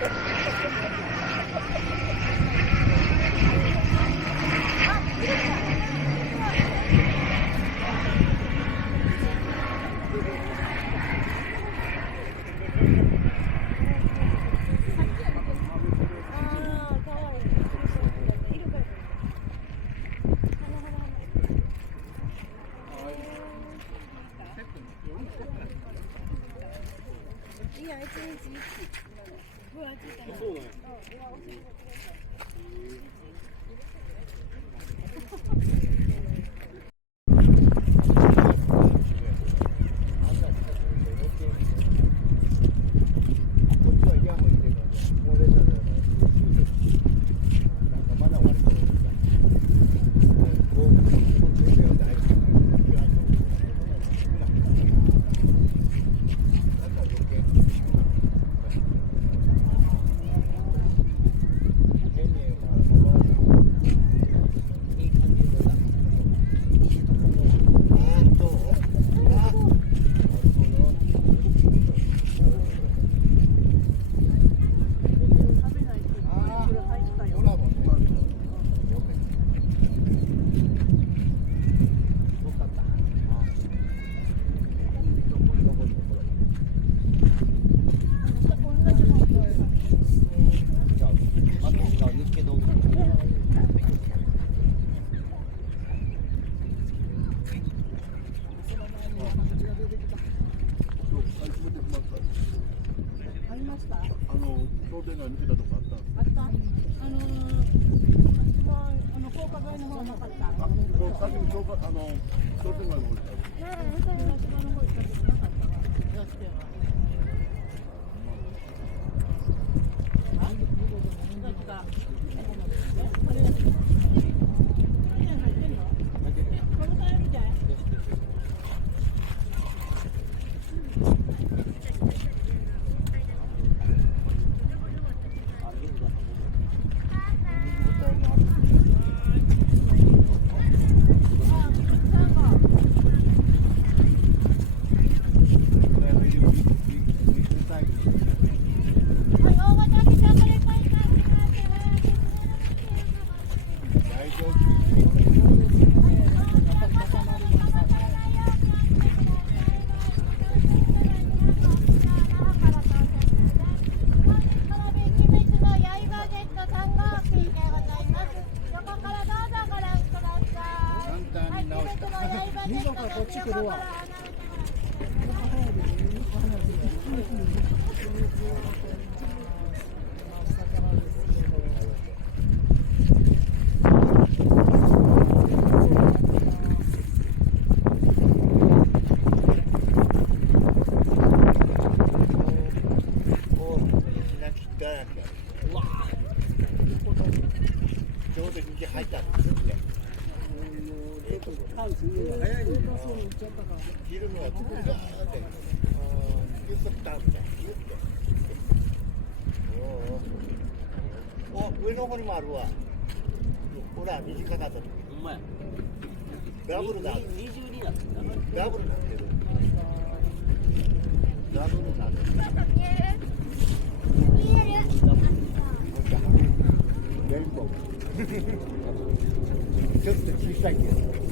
いや、1日1。そうなんや。商店街抜けたとこあった。あった。高架沿いの方なかった。もう先に商店街の方行った。こっち来るわ。ちょうど道入ったんですよね。早いね。昼のはここガーってゆっくりたんだ。お、上の方にもあるわ。ほら、短かった時。ほんまや。ダブルだ。二重になってる。ダブルになってる。ダブルになってる。見える？見える？レインボー。ちょっと小さいけど。